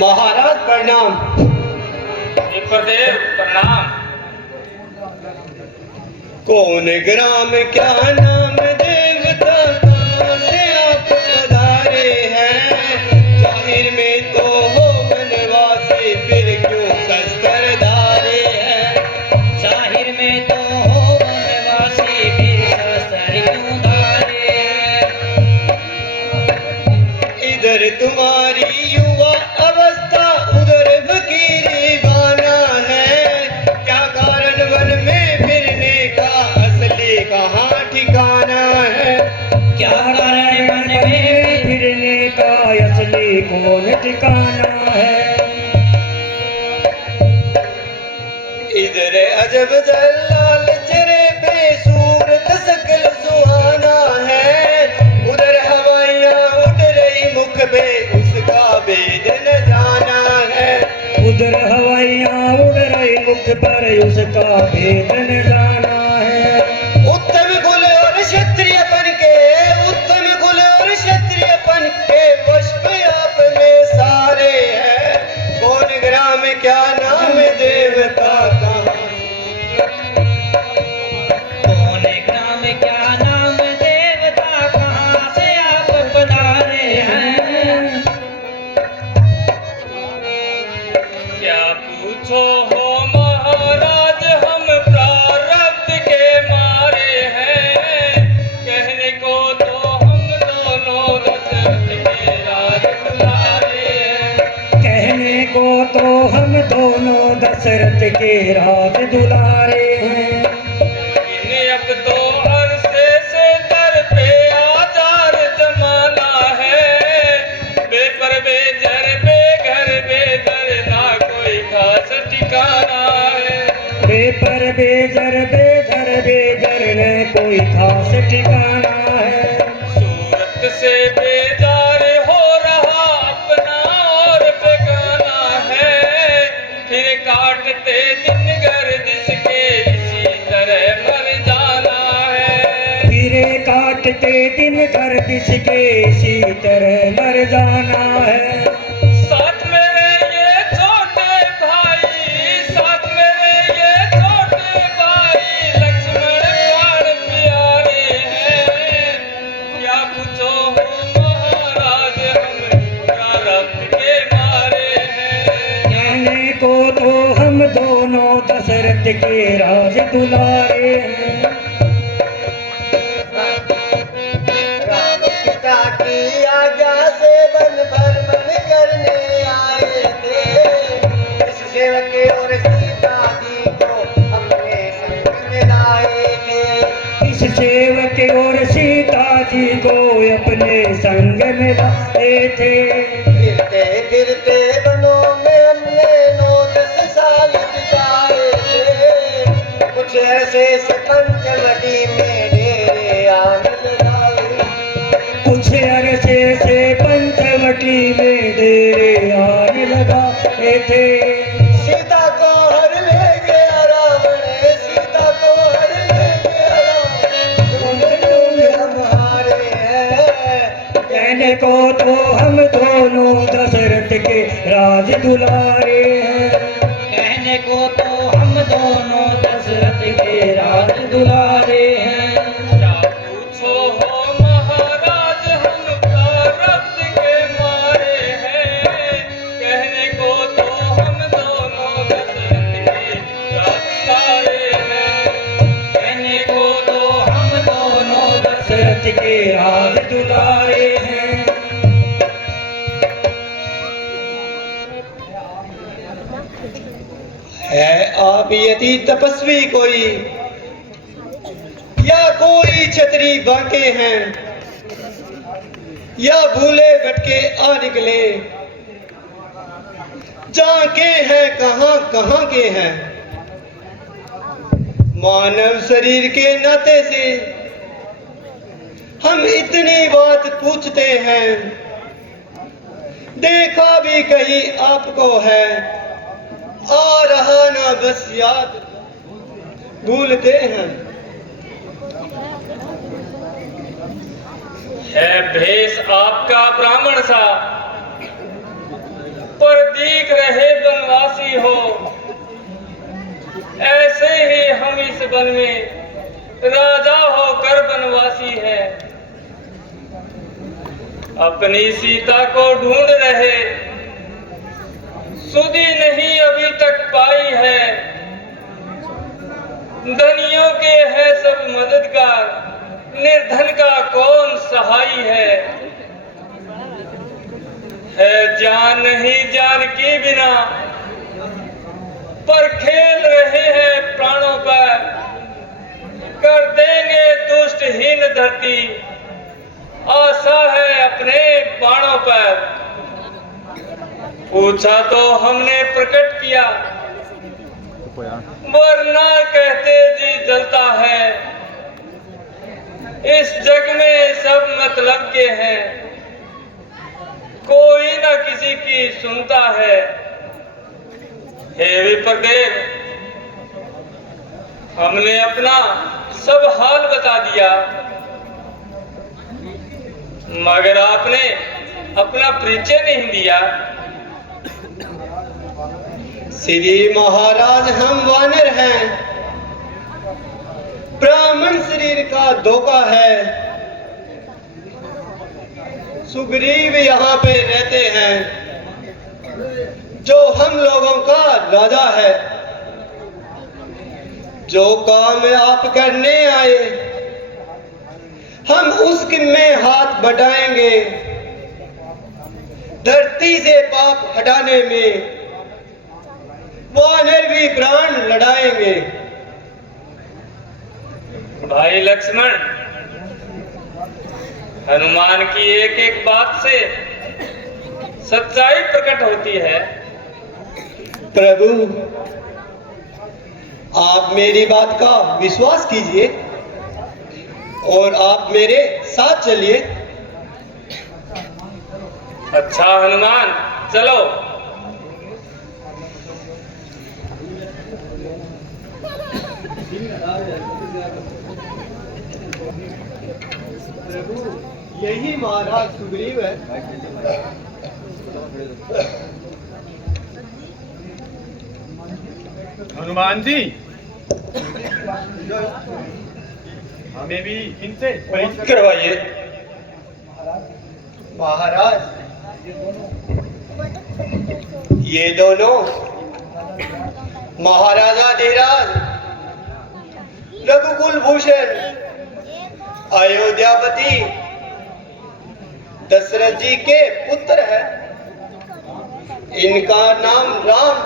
महाराज प्रणाम। विप्रदेव प्रणाम। कौन ग्राम क्या नाम देवता कहाँ से आप पधारे हैं। जाहिर में तो हो वनवासी फिर क्यों शस्त्र धारे हैं। जाहिर में तो हो वनवासी फिर शस्त्र क्यों धारे हैं। इधर तुम्हारी युवा अवस्था उधर फकीरी बाना है। क्या कारण वन में फिरने का असली कहाँ ठिकाना है। क्या कारण मन में फिरने का असली कौन ठिकाना है। इधर अजब जलाल चेहरे पे सूरत सकल सुहाना है। उधर हवाइयाँ उड़ रही मुख पे उसका भेद न जाना है। उधर हवाइयाँ उड़ रही मुख पर उसका भेद न जाना है। उत्तम कुल और क्षत्रियपन के उत्तम कुल और क्षत्रियपन के वश पे आप में सारे हैं। कौन ग्राम क्या नाम देवता कहाँ। कौन ग्राम क्या नाम देवता कहाँ से आप पधारे हैं। क्या पूछो हो महाराज हम प्रारब्ध के मारे हैं। कहने को तो हम दोनों दशरथ के राज दुलारे हैं। कहने को तो हम दोनों दशरथ के राज दुलारे हैं। इन्हें अब तो अरसे से दर पे आचार जमाना है। बेपर बेजर बेघर बेदर ना कोई खास ठिकाना है। बेपर बेजर बेधर बेजर है कोई खास ठिकाना है। सूरत से बेजार हो रहा अपना और बेगाना है। फिर काटते दिन गर्दिश के इसी तरह मर जाना है। फिरे काटते दिन गर्दिश के इसी तरह मर जाना है। साथ मेरे ये छोटे भाई साथ मेरे ये छोटे भाई लक्ष्मण प्राण प्यारे हैं। क्या पूछो हो महाराज हम प्रारब्ध के मारे हैं। कहने को तो हम दोनों दशरथ के राज दुलारे हैं। राम पिता की आज्ञा से वन भ्रमण करने आए थे। इस सेवक और सीता जी को अपने संग में लाए थे। इस सेवक और सीता जी को अपने संग में लाए थे। फिरते फिरते वनों में हमने 9-10 साल बिताए थे। कुछ ऐसे से पंचवटी में डेरे आने लगाए। कुछ अरसे से पंचवटी में डेरे आने लगाए थे। सीता को हर ले गया रावण सीता को हर ले गया रावण। ढूंढ हम हारे हैं। कहने को तो हम दोनों दशरथ के राज दुलारे हैं। कहने को तो हम दोनों दशरथ के राज दुलारे हैं। क्या पूछो हो महाराज हम प्रारब्ध के मारे हैं। कहने को तो हम दोनों दशरथ के राज दुलारे हैं। कहने को तो हम दोनों दशरथ के राज दुलारे हैं। है आप यदि तपस्वी कोई या कोई छतरी बांके हैं या भूले भटके आ निकले। जाके हैं कहाँ कहाँ के हैं। मानव शरीर के नाते से हम इतनी बात पूछते हैं। देखा भी कहीं आपको है आ रहा ना बस याद भूलते हैं। है भेष आपका ब्राह्मण सा पर बनवासी हो, ऐसे ही हम इस वन में राजा होकर बनवासी हैं। अपनी सीता को ढूंढ रहे, सुधी नहीं अभी तक पाई है। धनियों के है सब मददगार, निर्धन का कौन सहाय है। जान नहीं जान के बिना, पर खेल रहे हैं प्राणों पर। कर देंगे दुष्टहीन धरती, आशा है अपने बाणों पर। पूछा तो हमने प्रकट किया, वरना कहते जी जलता है। इस जग में सब मतलब के हैं, कोई ना किसी की सुनता है। हे विप्रदेव, हमने अपना सब हाल बता दिया, मगर आपने अपना परिचय नहीं दिया। श्री महाराज, हम वानर हैं, ब्राह्मण शरीर का धोखा है। सुग्रीव यहाँ पे रहते हैं, जो हम लोगों का राजा है। जो काम आप करने आए, हम उसमें हाथ बढ़ाएंगे। धरती से पाप हटाने में वानर भी प्राण लड़ाएंगे। भाई लक्ष्मण, हनुमान की एक एक बात से सच्चाई प्रकट होती है। प्रभु, आप मेरी बात का विश्वास कीजिए और आप मेरे साथ चलिए। अच्छा हनुमान, चलो। प्रभु, यही महाराज सुग्रीव है। हनुमान जी, हमें भी इनसे परिचित करवाइए। महाराज, ये दोनों महाराजा धीराज, रघुकुल भूषण, अयोध्यापति दशरथ जी के पुत्र हैं। इनका नाम राम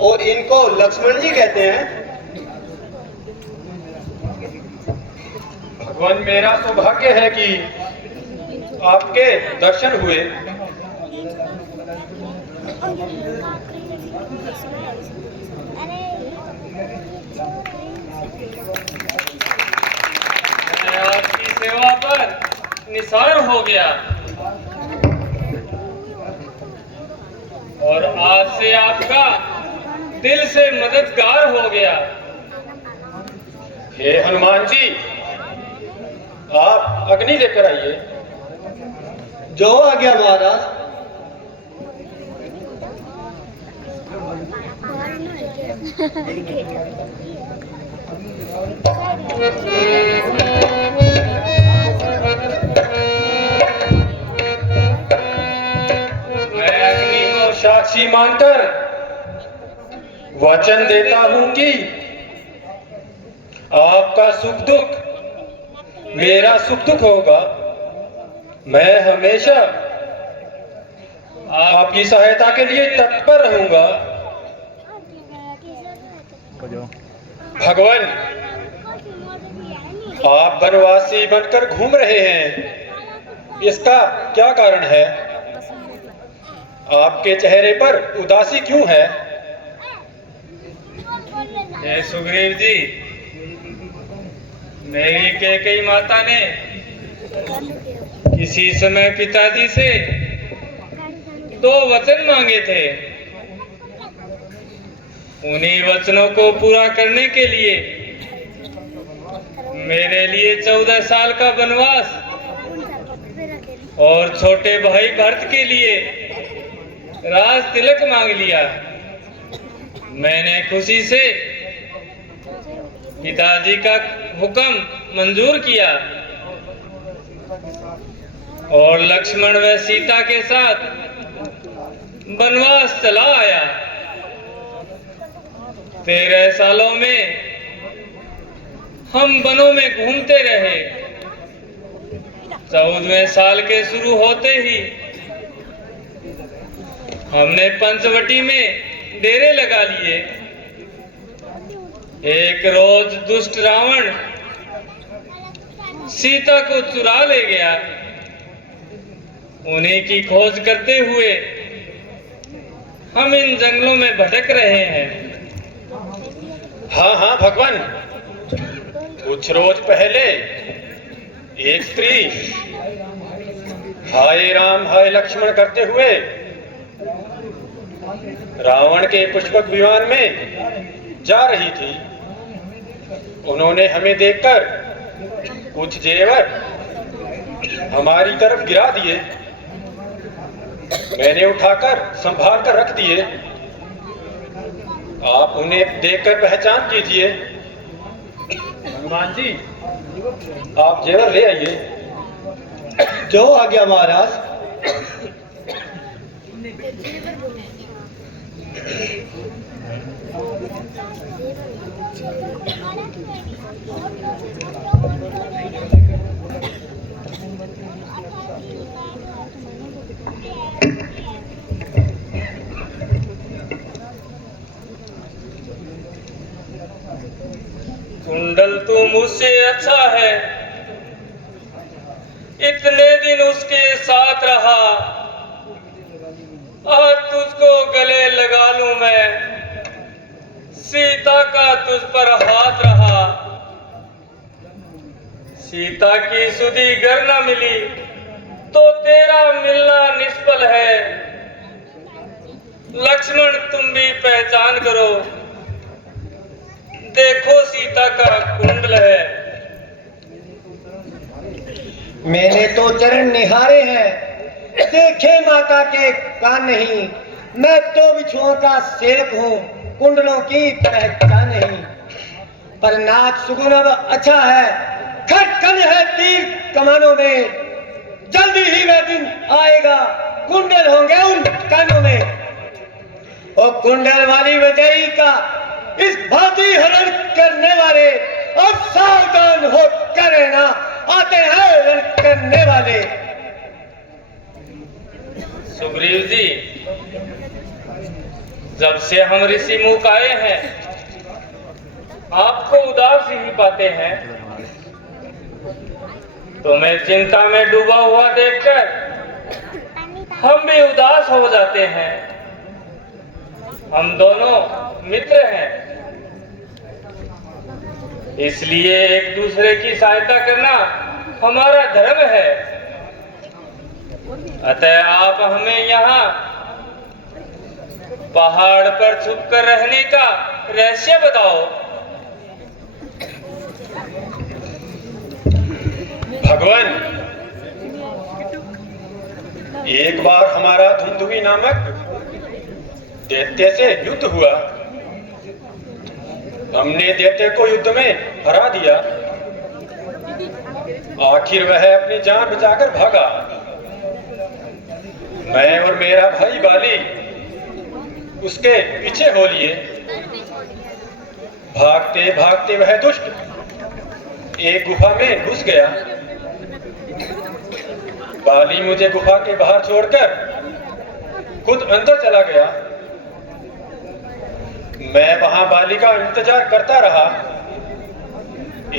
और इनको लक्ष्मण जी कहते हैं। भगवान, मेरा सौभाग्य है कि आपके दर्शन हुए। मैं आपकी सेवा पर निसार हो गया और आज से आपका दिल से मददगार हो गया। हे हनुमान जी, आप अग्नि लेकर आइए। जो आ गया महाराज। मैं अग्नि को साक्षी मानकर वचन देता हूं कि आपका सुख दुख मेरा सुख दुख होगा। मैं हमेशा आपकी सहायता के लिए तत्पर रहूंगा। भगवान, आप वनवासी बनकर घूम रहे हैं, इसका क्या कारण है? आपके चेहरे पर उदासी क्यों है? हे सुग्रीव जी, मेरी कैकेयी माता ने किसी समय पिताजी से 2 वचन मांगे थे। उन्हीं वचनों को पूरा करने के लिए मेरे लिए 14 साल का वनवास और छोटे भाई भरत के लिए राज तिलक मांग लिया। मैंने खुशी से पिताजी का हुक्म मंजूर किया और लक्ष्मण व सीता के साथ वनवास चला आया। 13 सालों में हम वनों में घूमते रहे। 14वें साल के शुरू होते ही हमने पंचवटी में डेरे लगा लिए। एक रोज दुष्ट रावण सीता को चुरा ले गया। उन्हीं की खोज करते हुए हम इन जंगलों में भटक रहे हैं। हाँ हाँ भगवान, कुछ रोज पहले एक स्त्री हाय राम हाय लक्ष्मण करते हुए रावण के पुष्पक विमान में जा रही थी। उन्होंने हमें देखकर कुछ जेवर हमारी तरफ गिरा दिए। मैंने उठाकर संभाल कर रख दिए। आप उन्हें देखकर पहचान कीजिए। हनुमान जी, आप जेवर ले आइए। जो आ गया महाराज। कुंडल तू मुझसे अच्छा है। इतने दिन उसके साथ रहा, आज तुझको गले लगा लूं मैं। सीता का तुझ पर हाथ रहा। सीता की सुधी घर न मिली तो तेरा मिलना निष्फल है। लक्ष्मण तुम भी पहचान करो, देखो सीता का कुंडल है। मैंने तो चरण निहारे हैं, देखे माता के कान नहीं। मैं तो बिछुओं का सेवक हूँ, कुंडलों की पहचान नहीं। पर नाच सुगुन अब अच्छा है, खटखन है तीर कमानों में। जल्दी ही वह दिन आएगा, कुंडल होंगे उन कानों में। और कुंडल वाली विजयी का इस भांति हरण करने वाले अब सावधान हो कर रहना, आते हैं हरण करने वाले। सुग्रीव जी, जब से हम ऋषि मुख आए हैं आपको उदास ही पाते हैं। तुम्हें चिंता में डूबा हुआ देखकर हम भी उदास हो जाते हैं। हम दोनों मित्र हैं, इसलिए एक दूसरे की सहायता करना हमारा धर्म है। अतः आप हमें यहाँ पहाड़ पर छुपकर रहने का रहस्य बताओ। भगवान, एक बार हमारा धुंधुवी नामक दैत्य से युद्ध हुआ। हमने दैत्य को युद्ध में हरा दिया। आखिर वह अपनी जान बचाकर भागा। मैं और मेरा भाई बाली उसके पीछे हो लिए। भागते भागते वह दुष्ट एक गुफा में घुस गया। बाली मुझे गुफा के बाहर छोड़कर खुद अंदर चला गया। मैं वहां बाली का इंतजार करता रहा।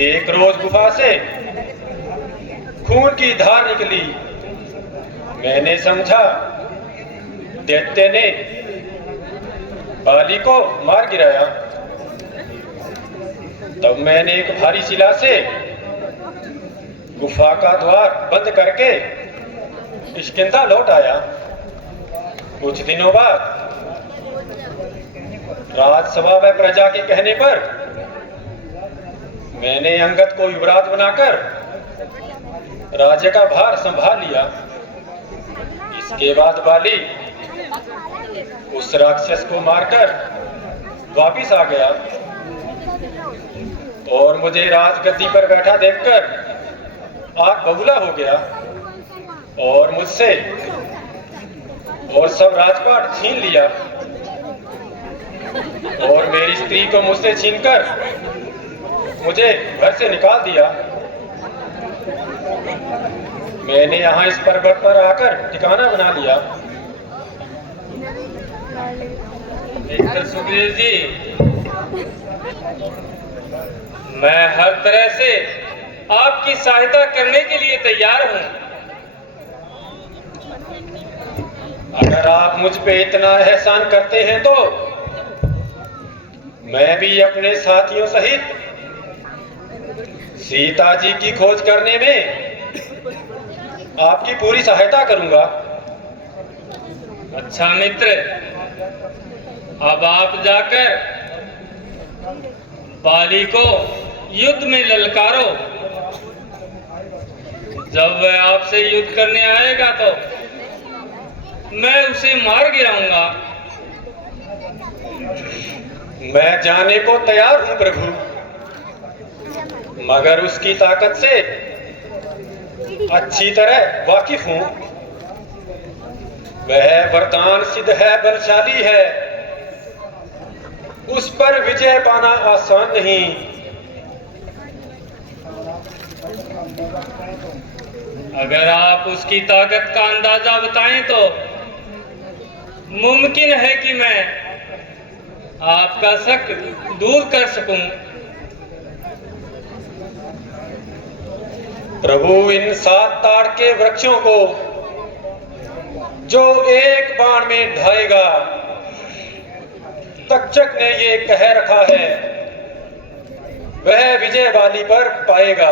एक रोज गुफा से खून की धार निकली। मैंने समझा दैत्य ने बाली को मार गिराया। तब मैंने एक भारी शिला से गुफा का द्वार बंद करके किष्किंधा लौट आया। कुछ दिनों बाद राजसभा व प्रजा के कहने पर मैंने अंगद को युवराज बनाकर राज्य का भार संभाल लिया। इसके बाद बाली उस राक्षस को मारकर वापिस आ गया और मुझे राजगद्दी पर बैठा देखकर आग बबूला हो गया और मुझसे और सब राजपाट छीन लिया और मेरी स्त्री को मुझसे छीनकर मुझे घर से निकाल दिया। मैंने यहाँ इस पर्वत पर आकर ठिकाना बना लिया। मिस्टर सुग्रीव जी, मैं हर तरह से आपकी सहायता करने के लिए तैयार हूँ। अगर आप मुझ पे इतना एहसान करते हैं तो मैं भी अपने साथियों सहित सीता जी की खोज करने में आपकी पूरी सहायता करूंगा। अच्छा मित्र, अब आप जाकर बाली को युद्ध में ललकारो। जब वह आपसे युद्ध करने आएगा तो मैं उसे मार गिराऊंगा। मैं जाने को तैयार हूं प्रभु, मगर उसकी ताकत से अच्छी तरह वाकिफ हूं। वह वरदान सिद्ध है, बलशाली है, उस पर विजय पाना आसान नहीं। अगर आप उसकी ताकत का अंदाजा बताएं तो मुमकिन है कि मैं आपका शक दूर कर सकूं। प्रभु, इन 7 ताड़ के वृक्षों को जो एक बाण में ढाएगा, तक्षक ने ये कह रखा है, वह विजय बाली पर पाएगा।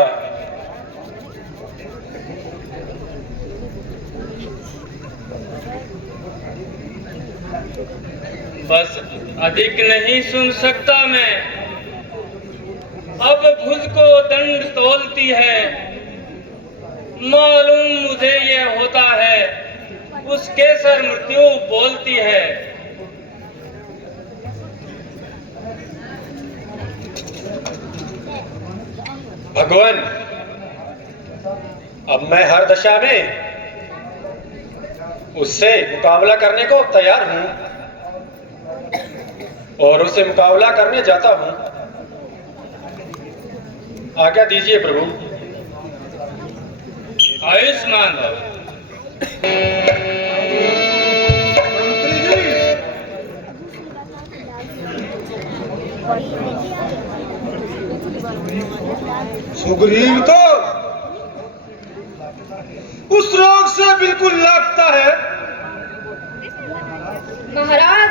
बस अधिक नहीं सुन सकता मैं। अब भुज को दंड तोलती है, मालूम मुझे ये होता है, उसके सर मृत्यु बोलती है। भगवान, अब मैं हर दशा में उससे मुकाबला करने को तैयार हूं और उससे मुकाबला करने जाता हूं। आज्ञा दीजिए प्रभु। आयुष्मान भव। सुग्रीव तो उस रोग से बिल्कुल लापता है। महाराज,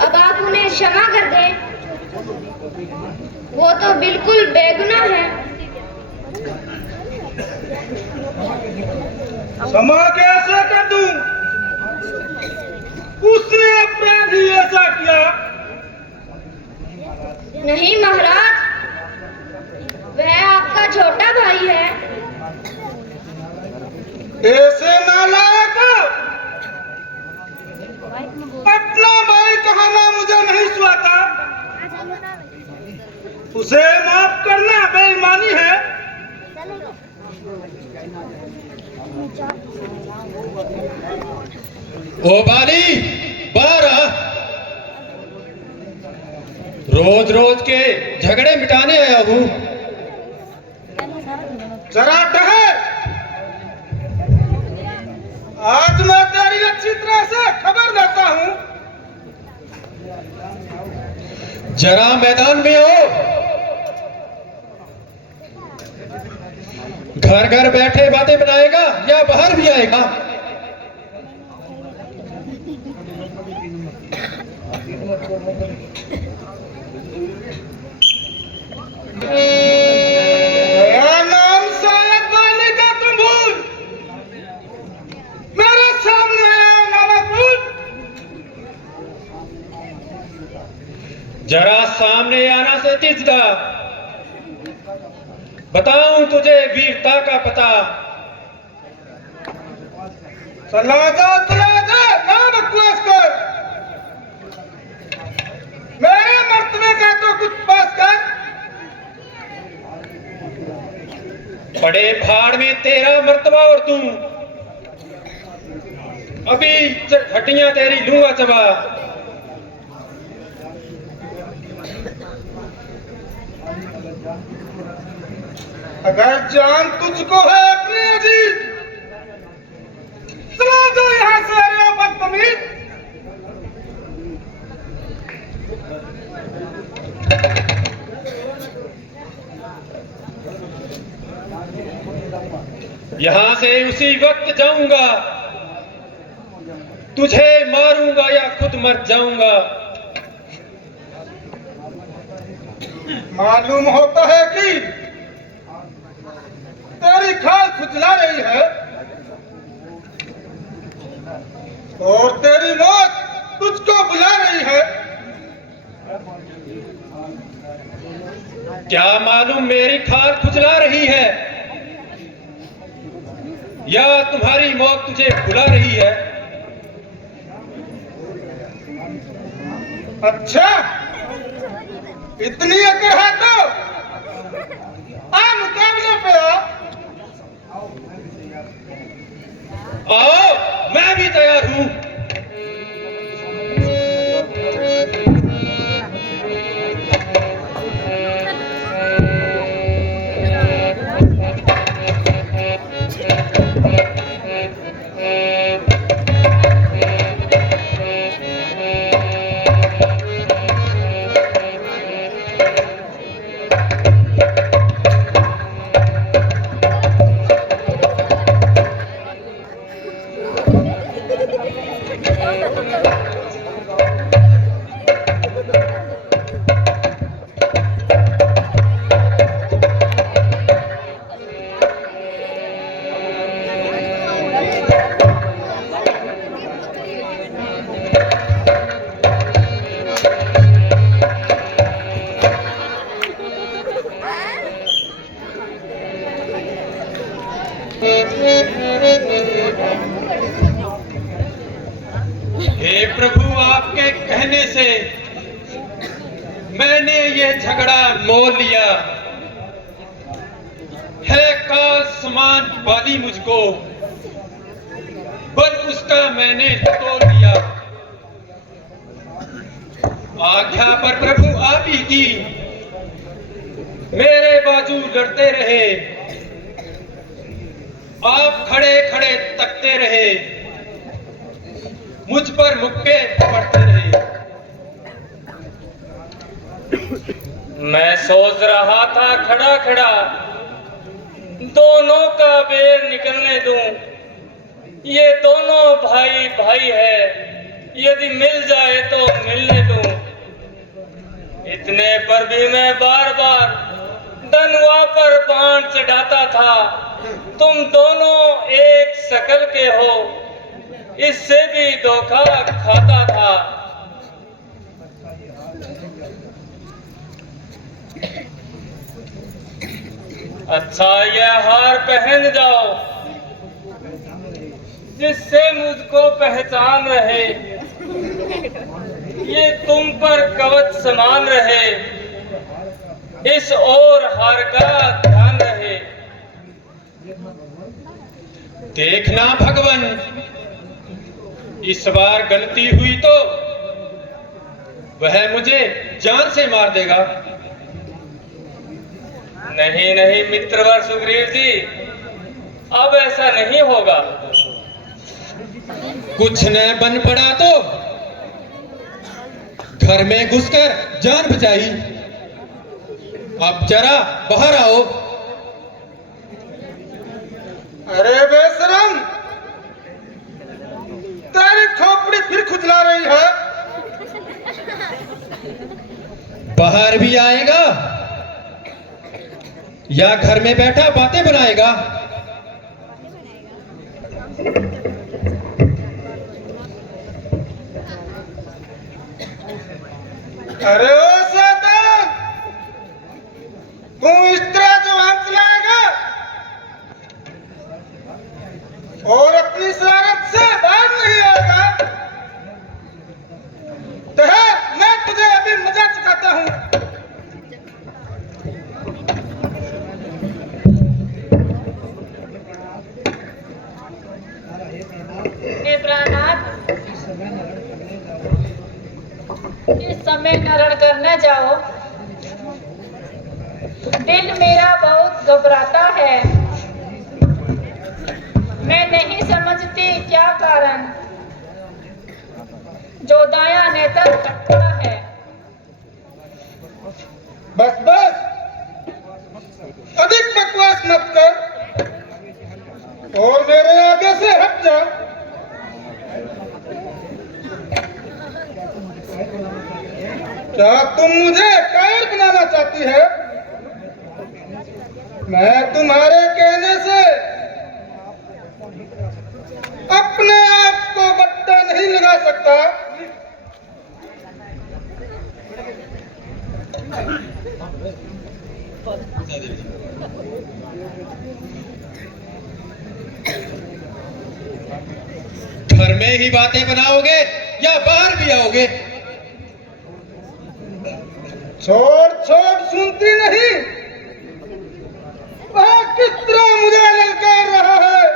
अब आप उन्हें क्षमा कर दें, वो तो बिल्कुल बेगुनाह है। क्षमा कैसे कर दूं? उसने अपराध ही ऐसा किया। नहीं महाराज, वह आपका छोटा भाई है। ऐसे नालायक अपना भाई कहना मुझे नहीं सुहाता। उसे माफ करना बेईमानी है। ओ बाली, बाहर आ। रोज रोज के झगड़े मिटाने आया हूं। जरा ठहर, आज मैं तेरी अच्छी तरह से खबर लेता हूं। जरा मैदान में आओ। घर घर बैठे बातें बनाएगा या बाहर भी आएगा? मेरा नाम शायद बोलने का तुम भूल, मेरे सामने आया नालाकुल। जरा सामने आना से तिजदा, बताऊं तुझे वीरता का पता। चला जा, चला बड़े भाड़ में तेरा मर्तबा और तू, अभी हड्डियां तेरी लूंगा चबा। अगर जान तुझको है अपनी अजीत, चला जाओ यहाँ से, अरे बदतमीज। यहां से उसी वक्त जाऊंगा, तुझे मारूंगा या खुद मर जाऊंगा। मालूम होता है कि तेरी खाल खुजला रही है और तेरी मौत तुझको बुला रही है। क्या मालूम मेरी खाल खुजला रही है या तुम्हारी मौत तुझे बुला रही है। अच्छा, इतनी अकड़ है तो आ मुकाबले पे आओ, मैं भी तैयार हूं। हे प्रभु, आपके कहने से मैंने ये झगड़ा मोल लिया है। काल समान वाली मुझको बल उसका मैंने तोड़ दिया। आज्ञा पर प्रभु आप ही की, मेरे बाजू लड़ते रहे, आप खड़े खड़े तकते रहे, मुझ पर मुक्के पड़ते रहे। मैं सोच रहा था खड़ा खड़ा दोनों का बेर निकलने दूं। ये दोनों भाई भाई है, यदि मिल जाए तो मिलने दूं। इतने पर भी मैं बार बार धनुआ पर बाण चढ़ाता था। तुम दोनों एक शकल के हो, इससे भी धोखा खाता था। अच्छा, यह हार पहन जाओ जिससे मुझको पहचान रहे, ये तुम पर कवच समान रहे, इस और हार का ध्यान रहे। देखना भगवान, इस बार गलती हुई तो वह मुझे जान से मार देगा। नहीं नहीं मित्रवर सुग्रीव जी, अब ऐसा नहीं होगा। कुछ न बन पड़ा तो घर में घुसकर जान बचाई। अब जरा बाहर आओ। अरे बेशरम, तेरी खोपड़ी फिर खुजला रही है। बाहर भी आएगा या घर में बैठा बातें बनाएगा। अरे ओ शैतान, तू इस तरह जुबान चलाएगा और अपनी शरारत से बाहर नहीं आएगा तो मैं तुझे अभी मजा चखाता हूं। हे प्राणनाथ, इस समय नरण करने जाओ। दिल मेरा बहुत घबराता है। मैं नहीं समझती क्या कारण जो दाया नेत्र कटता है। बस बस, अधिक बकवास मत कर और मेरे आगे से हट जा। क्या तुम मुझे कायर बनाना चाहती है? मैं तुम्हारे कहने से अपने आप को बट्टा नहीं लगा सकता। घर में ही बातें बनाओगे या बाहर भी आओगे? छोड़ छोड़ सुनती नहीं। वह किस तरह मुझे ललकार रहा है।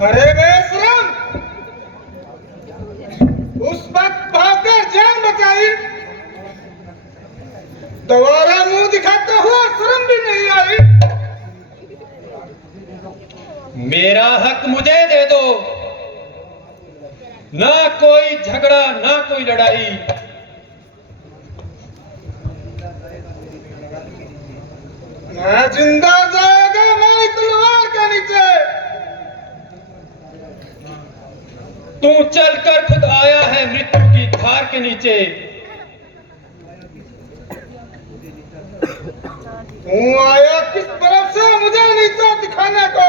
अरे बेशरम, उस वक्त भागकर जान बचाई, दोबारा मुंह दिखाते हुए शर्म भी नहीं आई। मेरा हक मुझे दे दो। ना कोई झगड़ा, ना कोई लड़ाई। मैं जिंदा जाएगा मेरी तलवार के नीचे। तू चलकर खुद आया है मृत्यु की धार के नीचे। तू आया किस तरफ से मुझे नीचा दिखाने को?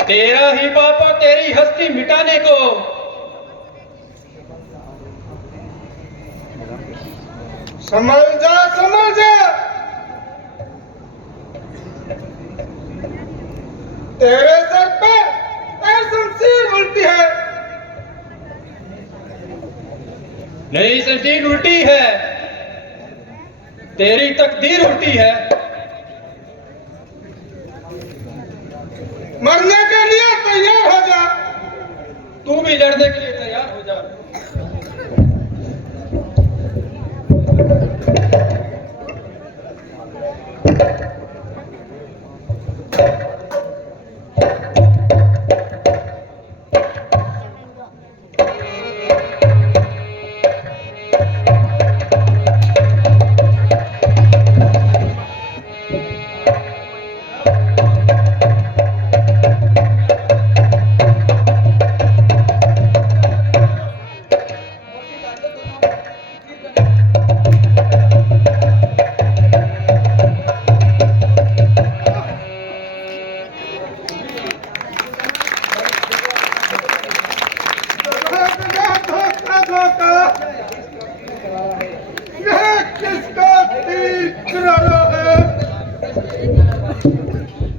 तेरा ही पापा तेरी हस्ती मिटाने को। संभल जा, संभल जा। तेरे सर पर शमशीर उल्टी है। नहीं, शमशीर उल्टी है। तेरी तकदीर उल्टी है। मरने के लिए तैयार हो जा। तू भी लड़ने के लिए तैयार हो जा।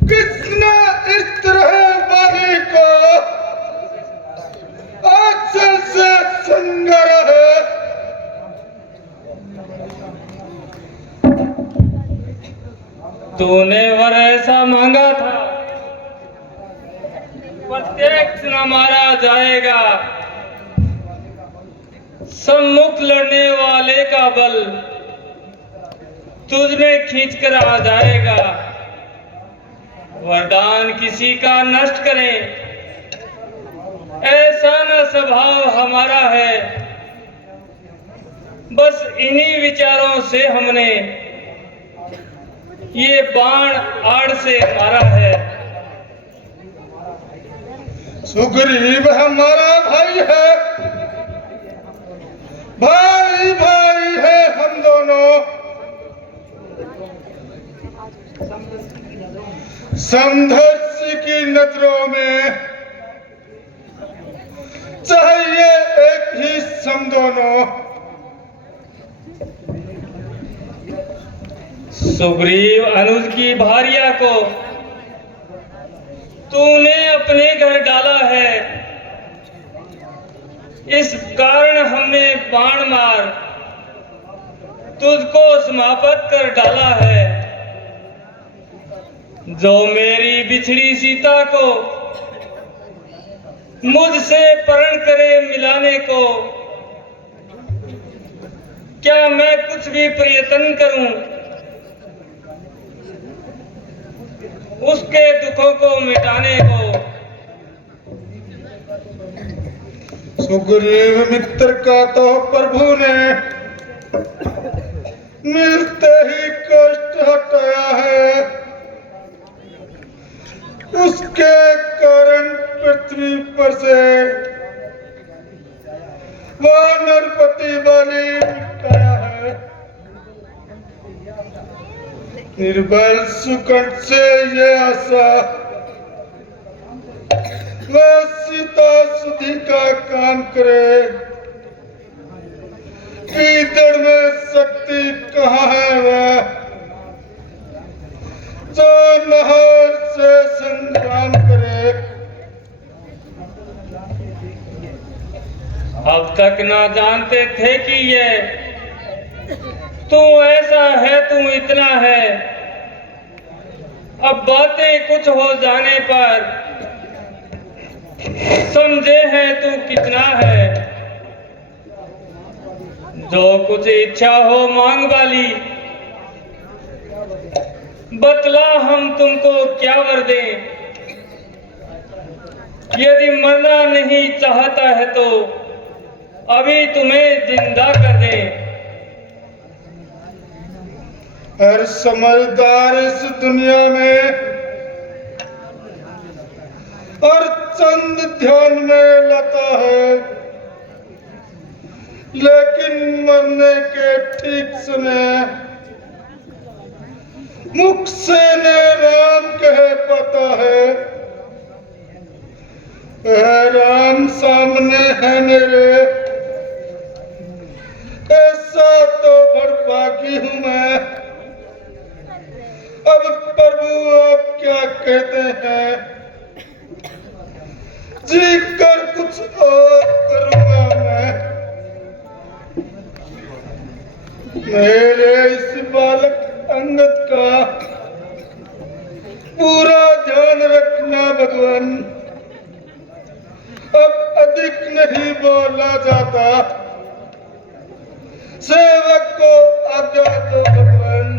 किसने इस तरह बारी को आंचल से संगरा है? तूने वर ऐसा मांगा था, प्रत्यक्ष न मारा जाएगा। सम्मुख लड़ने वाले का बल तुझ में खींच कर आ जाएगा। वरदान किसी का नष्ट करें, ऐसा न स्वभाव हमारा है। बस इन्हीं विचारों से हमने ये बाण आड़ से मारा है। सुग्रीव हमारा भाई है, भाई भाई है हम दोनों। संघर्ष की नजरों में चाहिए एक ही सम दोनों। सुग्रीव अनुज की भार्या को तूने अपने घर इस कारण हमने बाण मार तुझको समाप्त कर डाला है। जो मेरी बिछड़ी सीता को मुझसे परण करे मिलाने को, क्या मैं कुछ भी प्रयत्न करूं उसके दुखों को मिटाने को? सुग्रीव मित्र का तो प्रभु ने मिलते ही कष्ट हटाया है, उसके कारण पृथ्वी पर से वानरपति बलि मिटाया है। निर्बल सुकट से ये आशा वह सीता सुधि का काम करे, कीचड़ में शक्ति कहाँ है वह जो नहर से संग्राम करे। अब तक ना जानते थे कि ये तू ऐसा है, तू इतना है। अब बातें कुछ हो जाने पर समझे है तू कितना है। जो कुछ इच्छा हो मांग वाली, बतला हम तुमको क्या वर दें। यदि मरना नहीं चाहता है तो अभी तुम्हें जिंदा कर दें। हर समझदार इस दुनिया में और चंद ध्यान में लाता है, लेकिन मरने के ठीक समय मुख से न राम कह पाता है। राम सामने है मेरे, ऐसा तो भड़पागी हूं मैं। अब प्रभु आप क्या कहते हैं, जी कर कुछ और करूंगा मैं। मेरे इस बालक अंगद का पूरा ध्यान रखना भगवान। अब अधिक नहीं बोला जाता, सेवक को आज्ञा दो भगवान।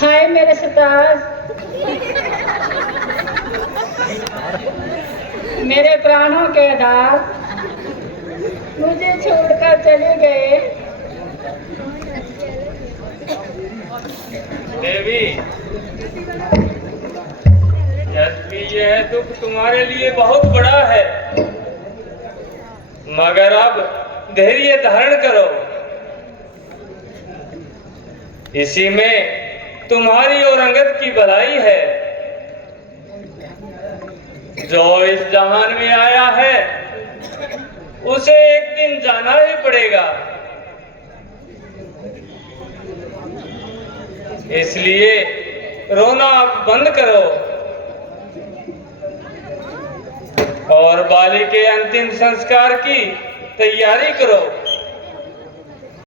हाय मेरे सितार, मेरे प्राणों के आधार, मुझे छोड़कर चले गए। देवी, यद्यपि यह दुख तुम्हारे लिए बहुत बड़ा है, मगर अब धैर्य धारण करो। इसी में तुम्हारी और अंगद की भलाई है। जो इस जहान में आया है उसे एक दिन जाना ही पड़ेगा। इसलिए रोना बंद करो और बाली के अंतिम संस्कार की तैयारी करो।